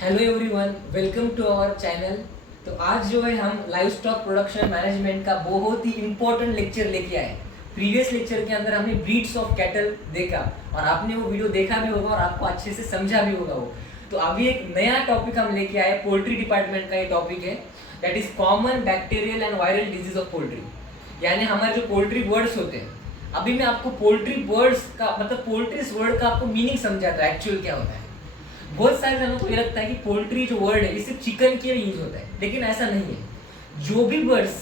Hello everyone, welcome to our channel. तो आज जो है हम लाइव स्टॉक प्रोडक्शन मैनेजमेंट का बहुत ही इम्पोर्टेंट लेक्चर लेके आए। प्रीवियस लेक्चर के अंदर हमने ब्रीड्स ऑफ कैटल देखा और आपने वो वीडियो देखा भी होगा और आपको अच्छे से समझा भी होगा वो। तो अभी एक नया टॉपिक हम लेके आए, पोल्ट्री डिपार्टमेंट का ये टॉपिक है, that is common bacterial and viral disease of poultry. यानी हमारे जो पोल्ट्री बर्ड्स होते हैं, अभी मैं आपको पोल्ट्री बर्ड्स का मतलब पोल्ट्री वर्ड का आपको मीनिंग समझाता है, एक्चुअल क्या होता है। बहुत सारे जनों को ये लगता है कि पोल्ट्री जो वर्ड है ये सिर्फ चिकन के लिए यूज होता है, लेकिन ऐसा नहीं है। जो भी बर्ड्स,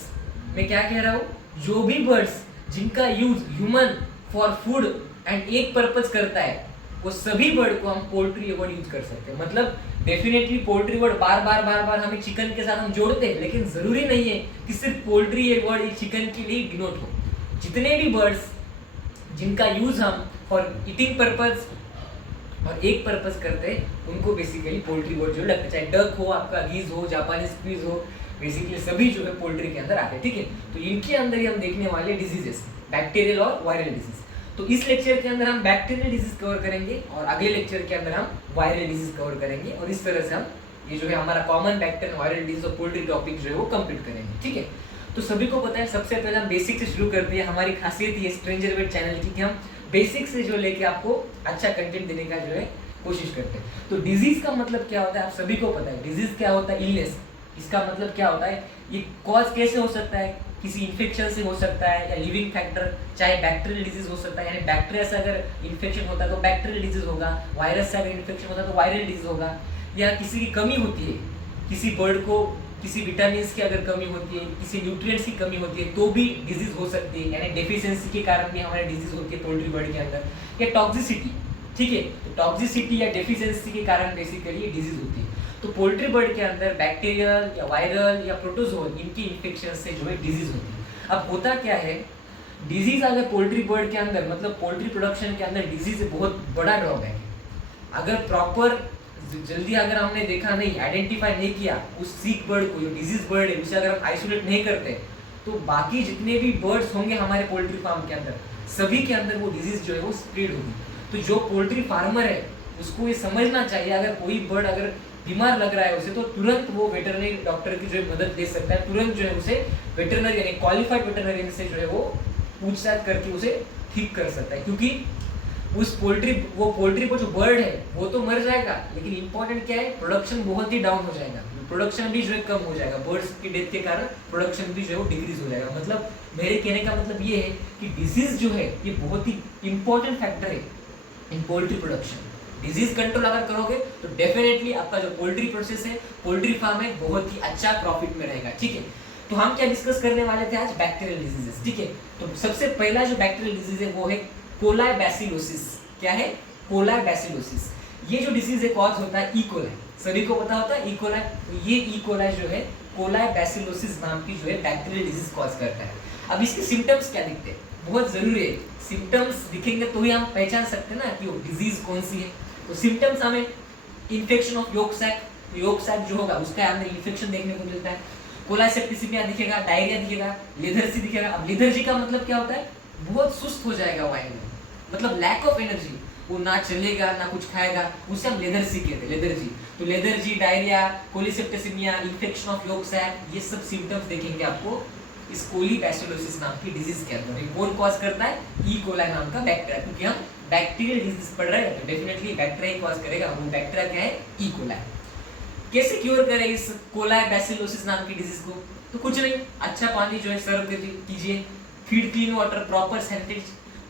मैं क्या कह रहा हूँ, जो भी बर्ड्स जिनका use human for food and एक पर्पज करता है, वो सभी बर्ड को हम पोल्ट्री वर्ड यूज कर सकते हैं। मतलब डेफिनेटली पोल्ट्री वर्ड बार बार हमें चिकन के साथ हम जोड़ते हैं, लेकिन जरूरी नहीं है कि सिर्फ पोल्ट्री ये वर्ड ये चिकन के लिए डिनोट हो। जितने भी बर्ड्स जिनका यूज हम फॉर ईटिंग पर्पज और एक पर्पस करते हैं, उनको बेसिकली पोल्ट्री वर्ड जो लगता है, चाहे डक हो, आपका गीज हो, जापानीज स्क्वीज हो, बेसिकली सभी जो है पोल्ट्री के अंदर आते हैं। ठीक है, तो इनके अंदर ही हम देखने वाले डिजीजेस, बैक्टीरियल और वायरल डिजीज। तो इस लेक्चर के अंदर हम बैक्टीरियल डिजीज कवर करेंगे और अगले लेक्चर के अंदर हम वायरल डिजीज कवर करेंगे, और इस तरह से हम ये जो है हमारा कॉमन बैक्टीरियल वायरल डिजीज और पोल्ट्री टॉपिक जो है वो कंप्लीट करेंगे। ठीक है, तो सभी को पता है, सबसे पहले हम बेसिक से शुरू करते हैं। हमारी खासियत ये स्ट्रेंजर वेट चैनल की कि हम बेसिक से जो लेके आपको अच्छा कंटेंट देने का जो है कोशिश करते हैं। तो डिजीज का मतलब क्या होता है, आप सभी को पता है। डिजीज क्या होता है, इलनेस। इसका मतलब क्या होता है, ये कॉज कैसे हो सकता है, किसी इन्फेक्शन से हो सकता है, या लिविंग फैक्टर, चाहे बैक्टीरियल डिजीज हो सकता है, यानी बैक्टीरिया से अगर इन्फेक्शन होता है तो बैक्टीरियल डिजीज होगा, वायरस से अगर इन्फेक्शन होता है तो वायरल डिजीज होगा, या किसी की कमी होती है, किसी बर्ड को किसी विटामिन की अगर कमी होती है, किसी न्यूट्रिएंट्स की कमी होती है, तो भी डिजीज हो सकती है। यानी डेफिशिएंसी के कारण भी हमारे डिजीज होती है पोल्ट्री बर्ड के अंदर, या टॉक्सिसिटी। ठीक है, तो टॉक्सिसिटी या डेफिशिएंसी के कारण बेसिकली ये डिजीज होती है। तो पोल्ट्री बर्ड के अंदर बैक्टीरियल या वायरल या प्रोटोजोन, इनकी इन्फेक्शन से जो है डिजीज होती है। अब होता क्या है, डिजीज अगर पोल्ट्री बर्ड के अंदर मतलब पोल्ट्री प्रोडक्शन के अंदर डिजीज बहुत बड़ा ड्रॉबैक है। अगर प्रॉपर जल्दी अगर हमने देखा नहीं, आइडेंटिफाई नहीं किया उस सीक बर्ड को, जो डिजीज बर्ड है, उसे अगर हम आइसोलेट नहीं करते, तो बाकी जितने भी बर्ड्स होंगे हमारे पोल्ट्री फार्म के अंदर, सभी के अंदर वो डिजीज जो है वो स्प्रेड होगी। तो जो पोल्ट्री फार्मर है उसको ये समझना चाहिए, अगर कोई बर्ड अगर बीमार लग रहा है उसे, तो तुरंत वो वेटरनरी डॉक्टर की जो है मदद ले सकता है। तुरंत जो है उसे वेटरनरी यानी क्वालिफाइड वेटरनरी से जो है वो पूछताछ करके उसे ठीक कर सकता है। क्योंकि उस पोल्ट्री को जो बर्ड है वो तो मर जाएगा, लेकिन इंपॉर्टेंट क्या है, प्रोडक्शन बहुत ही डाउन हो जाएगा, प्रोडक्शन भी जो है कम हो जाएगा। बर्ड्स की डेथ के कारण प्रोडक्शन भी जो है वो डिक्रीज हो जाएगा। मतलब मेरे कहने का मतलब ये है कि डिजीज जो है ये बहुत ही इंपॉर्टेंट फैक्टर है इन पोल्ट्री प्रोडक्शन। डिजीज कंट्रोल अगर करोगे तो डेफिनेटली आपका जो पोल्ट्री प्रोसेस है, पोल्ट्री फार्म है, बहुत ही अच्छा प्रॉफिट में रहेगा। ठीक है, तो हम क्या डिस्कस करने वाले थे आज, बैक्टीरियल डिजीजेस। ठीक है, तो सबसे पहला जो बैक्टीरियल डिजीज है वो है कोलाई बैसिलोसिस। क्या है, कोलाई बैसिलोसिस। ये जो डिसीज है कॉज होता है ई कोलाई, सभी को पता होता है ई कोलाई। तो ये ई कोलाई जो है कोलाई बैसिलोसिस नाम की जो है बैक्टीरियल डिजीज कॉज करता है। अब इसके सिम्टम्स क्या दिखते हैं, बहुत जरूरी है, सिम्टम्स दिखेंगे तो ही हम पहचान सकते हैं ना कि वो डिजीज कौन सी है। तो सिम्टम्स हमें इन्फेक्शन ऑफ योक सैक, तो योक सैक जो होगा उसके अंदर इन्फेक्शन देखने को मिलता है। कोलाई सेप्टिसिमिया दिखेगा, डायरिया दिखेगा, लेथर्जी दिखेगा। अब लेथर्जी का मतलब क्या होता है, बहुत सुस्त हो जाएगा वाइन में, मतलब लैक ऑफ एनर्जी, वो ना चलेगा ना कुछ खाएगा, उसे हम लेथर्जी कहते हैं, लेथर्जी। तो lethargy, diarrhoea, colisepticaemia, infection of yolk sac, ये सब सिम्टम्स देखेंगे आपको इस कोली बैसिलोसिस नाम की डिजीज के अंदर। कौन कॉज करता है, ई कोलाई नाम का बैक्टीरिया। क्योंकि हम बैक्टीरियल डिजीज पढ़ रहे हैं तो डेफिनेटली बैक्टीरिया ही कॉज करेगा। वो बैक्टीरिया क्या है, ई कोलाई। कैसे क्योर करें इस कोलाई बैसिलोसिस नाम की डिजीज को, तो कुछ नहीं, अच्छा पानी जो है सर्व कीजिए, feed clean water,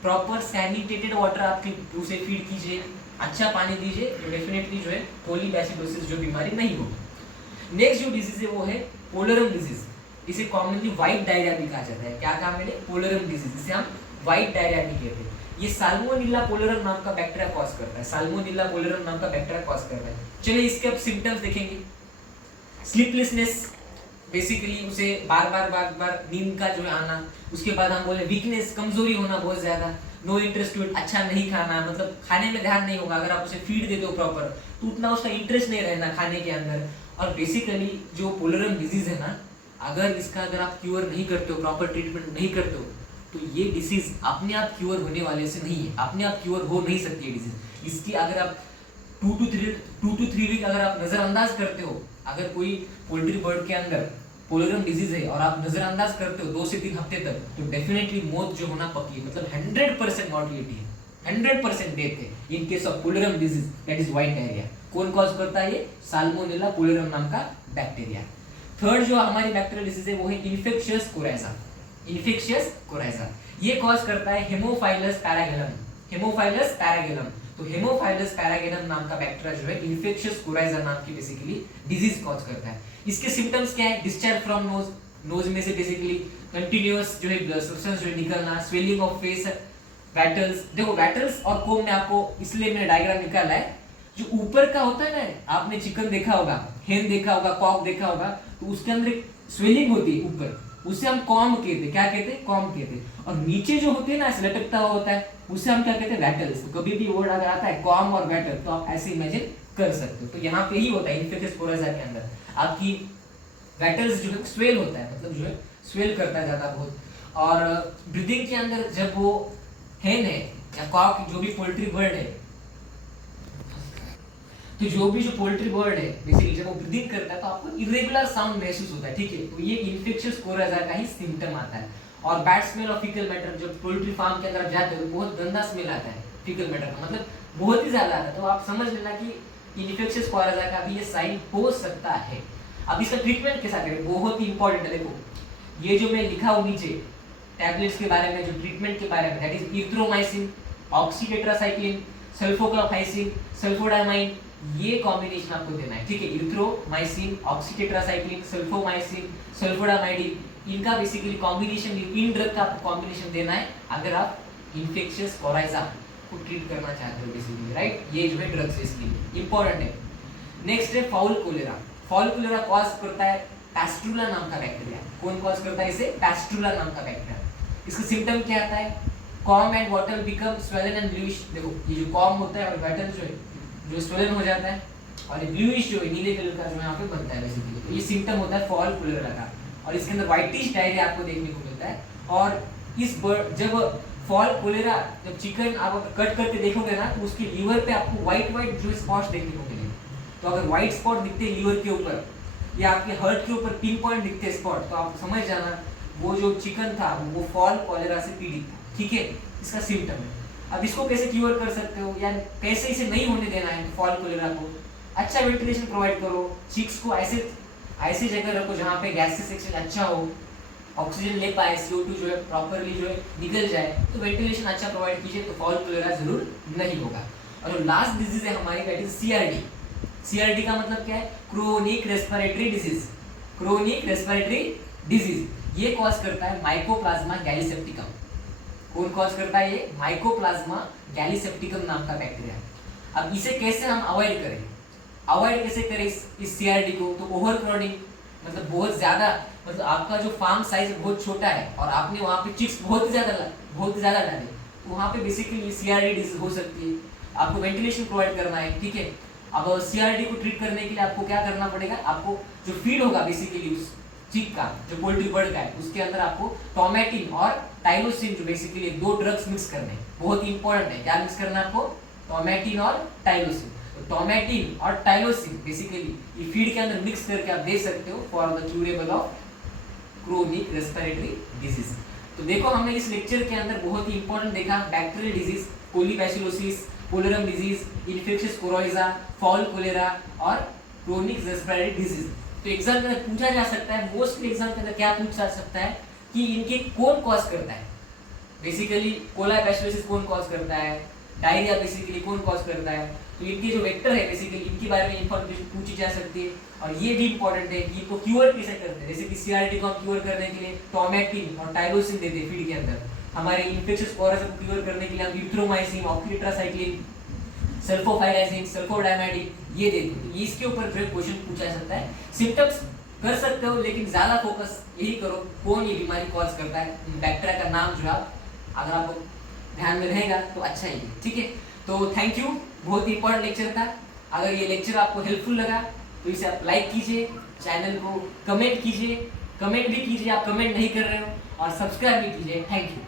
proper sanitated water आपकी उसे फीड कीजिए, अच्छा पानी दीजिए, तो डेफिनेटली जो है कोली बैसिलोसिस जो बीमारी नहीं होगी। नेक्स्ट जो डिजीज है वो है पोलरम डिजीज। इसे कॉमनली व्हाइट डायरिया भी कहा जाता है। क्या कहा मैंने, पोलरम डिजीज, इसे हम व्हाइट डायरिया भी कहते हैं। ये साल्मोनेला पोलरम नाम का बैक्टीरिया कॉज करता है, साल्मोनेला पोलरम नाम का बैक्टीरिया कॉज करता है। चलिए इसके अब सिम्टम्स देखेंगे। स्लीपलेसनेस, बेसिकली उसे बार बार नींद का जो है आना। उसके बाद हम बोले वीकनेस, कमजोरी होना बहुत ज्यादा। नो इंटरेस्ट टू इट, अच्छा नहीं खाना, मतलब खाने में ध्यान नहीं होगा। अगर आप उसे फीड देते हो प्रॉपर तो उतना उसका इंटरेस्ट नहीं रहना खाने के अंदर। और बेसिकली जो पोलरम डिजीज है ना, अगर इसका अगर आप क्योर नहीं करते हो, प्रॉपर ट्रीटमेंट नहीं करते हो, तो ये डिसीज अपने आप क्योर होने वाले से नहीं है, अपने आप क्योर हो नहीं सकती है डिजीज। इसकी अगर आप 2 to 3 वीक अगर आप नजरअंदाज करते हो, अगर कोई पोल्ट्री बर्ड के अंदर पोलरम डिजीज है और आप नजरअंदाज करते हो 2 से 3 हफ्ते तक, तो डेफिनेटली मौत जो होना पक्की है, मतलब 100% मॉर्टिलिटी है, 100% डेथ है in case of pullorum disease, that is white diarrhoea. कौन कॉज करता है? ये साल्मोनेला पोलरम नाम का बैक्टीरिया। थर्ड जो हमारी बैक्टीरियल डिजीज है वो है इन्फेक्शियस कोराइजा। इन्फेक्शियस कोराइजा ये कॉज करता है हेमोफाइलस पैरागेलम। हेमोफाइलस पैरागेलम, तो हेमोफाइलस पैरागेलम नाम का बैक्टीरिया जो है इन्फेक्शियस कोराइजा नाम की बेसिकली डिजीज कॉज करता है। इसके सिम्टम्स क्या है? डिस्चार्ज फ्रॉम नोज, नोज में से बेसिकली कंटिन्यूअस जो है सब्सटेंस जो निकलना, स्वेलिंग ऑफ फेस, वैटल्स। देखो वैटल्स और कोम में आपको इसलिए मैंने डायग्राम निकाला है, जो ऊपर का होता है ना, आपने चिकन देखा होगा, हेन देखा होगा, कॉक देखा होगा, तो उसके अंदर एक स्वेलिंग होती है ऊपर, उसे हम कॉम कहते, क्या कहते हैं? कॉम कहते। और नीचे जो होते हैं ना ऐसे लटकता हुआ होता है, उसे हम क्या कहते हैं? वैटल्स। तो कभी भी वर्ड अगर आता है कॉम और वैटल, तो आप ऐसे इमेजिन कर सकते हो। तो यहाँ पे ही होता है इन्फेक्शियस कोराइजा के अंदर आपकी वैटल्स जो है स्वेल होता है, मतलब जो है स्वेल करता है ज्यादा बहुत। और ब्रीदिंग के अंदर जब वो हेन है या कॉक, जो भी पोल्ट्री बर्ड है, तो जो भी जो पोल्ट्री बर्ड है बेसिकली जब वो ब्रीदिंग करता है तो आपको इरेगुलर साउंड महसूस होता है, ठीक है? तो ये इन्फेक्शियस कोराइजा का ही सिम्टम आता है। और bad smell of faecal matter, जब पोल्ट्री फार्म के अंदर आप जाते हो तो बहुत गंदा स्मेल आता है फीकल मैटर का, मतलब बहुत ही ज्यादा आता है। तो आप समझ लेना कि इन्फेक्शियस कोराइजा का भी ये साइन हो सकता है। अब इसका ट्रीटमेंट कैसा करें? बहुत ही इंपॉर्टेंट है। देखो ये जो मैं लिखा हूँ नीचे टैबलेट्स के बारे में, जो ट्रीटमेंट के बारे में, दैट इज इरिथ्रोमाइसिन, ऑक्सीटेट्रासाइक्लिन, सल्फोक्लोफाइसिन, सल्फोडामाइन, ये कॉम्बिनेशन आपको देना है, ठीक है? इरिथ्रोमाइसिन, ऑक्सीटेट्रासाइक्लिन, सल्फोमाइसिन, सल्फोडामाइडिन, इनका बेसिकली कॉम्बिनेशन, इन ड्रग का आपको कॉम्बिनेशन देना है अगर आप इन्फेक्शियस कोराइजा को ट्रीट करना चाहते हो बेसिकली, राइट? ये जो है ड्रग्स इसके लिए इंपॉर्टेंट है। नेक्स्ट है fowl cholera. Fowl cholera cause करता है पैस्ट्रूला नाम का बैक्टीरिया। कौन कॉज करता है इसे? पैस्ट्रूला नाम का बैक्टीरिया। इसका सिम्टम क्या आता है? Com and water become swollen and bluish. देखो ये जो कॉम होता है और वाटर जो है जो स्वेलन हो जाता है, और ये ब्लूइश जो है नीले कलर का जो यहाँ पे बनता है बेसिकली, तो ये सिम्टम होता है फाउल कोलेरा का। और इसके अंदर व्हाइटिश डायरिया आपको देखने को मिलता है। और इस जब फाउल कोलेरा जब चिकन आप कट करके देखोगे ना, तो उसके लीवर पे आपको व्हाइट व्हाइट जो स्पॉट्स देखने को मिलेंगे। तो अगर व्हाइट स्पॉट दिखते हैं लीवर के ऊपर या आपके हर्ट के ऊपर पिन पॉइंट दिखते हैं स्पॉट, तो आप समझ जाना वो जो चिकन था वो फाउल कोलेरा से पीड़ित था, ठीक है? इसका सिम्टम है। अब इसको कैसे क्योर कर सकते हो या कैसे इसे नहीं होने देना है? फाउल कोलेरा को अच्छा वेंटिलेशन प्रोवाइड करो, चिक्स को ऐसे जगह रखो जहाँ पे गैसेस एक्सचेंज अच्छा हो, ऑक्सीजन ले पाए, CO2 जो है प्रॉपरली जो है निकल जाए, तो वेंटिलेशन अच्छा प्रोवाइड कीजिए, तो फाउल कोलेरा जरूर नहीं होगा। और जो लास्ट डिजीज है हमारी दैट इज CRD। CRD का मतलब क्या है? Chronic respiratory disease. Chronic respiratory disease ये कॉज करता है माइकोप्लाज्मा गैलीसेप्टिकम। कौन कॉज करता है? ये माइकोप्लाज्मा गैलीसेप्टिकम नाम का बैक्टीरिया। अब इसे कैसे हम अवॉइड करें? अवॉइड कैसे करें इस CRD को? तो ओवर क्राउडिंग, मतलब बहुत ज्यादा, मतलब आपका जो फार्म साइज बहुत छोटा है और आपने वहाँ पे चिक्स बहुत ज्यादा डाले, तो वहाँ पे बेसिकली CRD डिजीज हो सकती है। आपको वेंटिलेशन प्रोवाइड करना है, ठीक है? अब CRD को ट्रीट करने के लिए आपको क्या करना पड़ेगा? आपको जो फीड होगा बेसिकली उस चिक का, जो पोल्ट्री बर्ड का है, उसके अंदर आपको टोमेटिन और टाइलोसिन जो बेसिकली 2 ड्रग्स मिक्स करने हैं। बहुत ही इंपॉर्टेंट है। क्या मिक्स करना है आपको? टोमेटिन और टाइलोसिन। तो टोमेटिन और टाइलोसिन बेसिकली ये फीड के अंदर मिक्स करके आप दे सकते हो for the curable of chronic respiratory disease. तो देखो हमने इस लेक्चर के अंदर बहुत ही इंपॉर्टेंट देखा bacterial disease, colibacillosis, pullorum disease, infectious coryza, fowl cholera और क्रोनिक रेस्पिरेटरी डिजीज। तो एग्जाम के अंदर पूछा जा सकता है, मोस्टली एग्जाम के अंदर क्या पूछा सकता है कि इनके कौन कॉज करता है? बेसिकली कोलीबैसिलोसिस कौन कॉज करता है? डायरिया बेसिकली कौन कॉज करता है? तो इनके जो वेक्टर है बेसिकली इनके बारे में इंफॉर्मेशन पूछी जा सकती है। और ये भी इंपॉर्टेंट है कि इनको क्योर कैसे करते हैं। जैसे कि CRD को हम क्योर करने के लिए टोमेटिन और टाइलोसिन देते हैं फीड के अंदर। हमारे इन्फेक्शियस कोराइजा को क्योर करने के लिए हम इरिथ्रोमाइसिन, ऑक्सीटेट्रासाइक्लिन, सल्फोफाइराइसिन, सल्फोडामाइडिन ये देते हैं। तो इसके ऊपर जो क्वेश्चन पूछा जा सकता है। सिम्टम्स कर सकते हो, लेकिन ज्यादा फोकस यही करो कौन ये बीमारी कॉज करता है। बैक्टीरिया का नाम जो आप अगर आपको ध्यान में रहेगा तो अच्छा ही है, ठीक है? तो थैंक यू, बहुत ही इंपॉर्टेंट लेक्चर था। अगर ये लेक्चर आपको हेल्पफुल लगा तो इसे आप लाइक कीजिए, चैनल को कमेंट कीजिए, कमेंट भी कीजिए, आप कमेंट नहीं कर रहे हो, और सब्सक्राइब भी कीजिए। Thank you.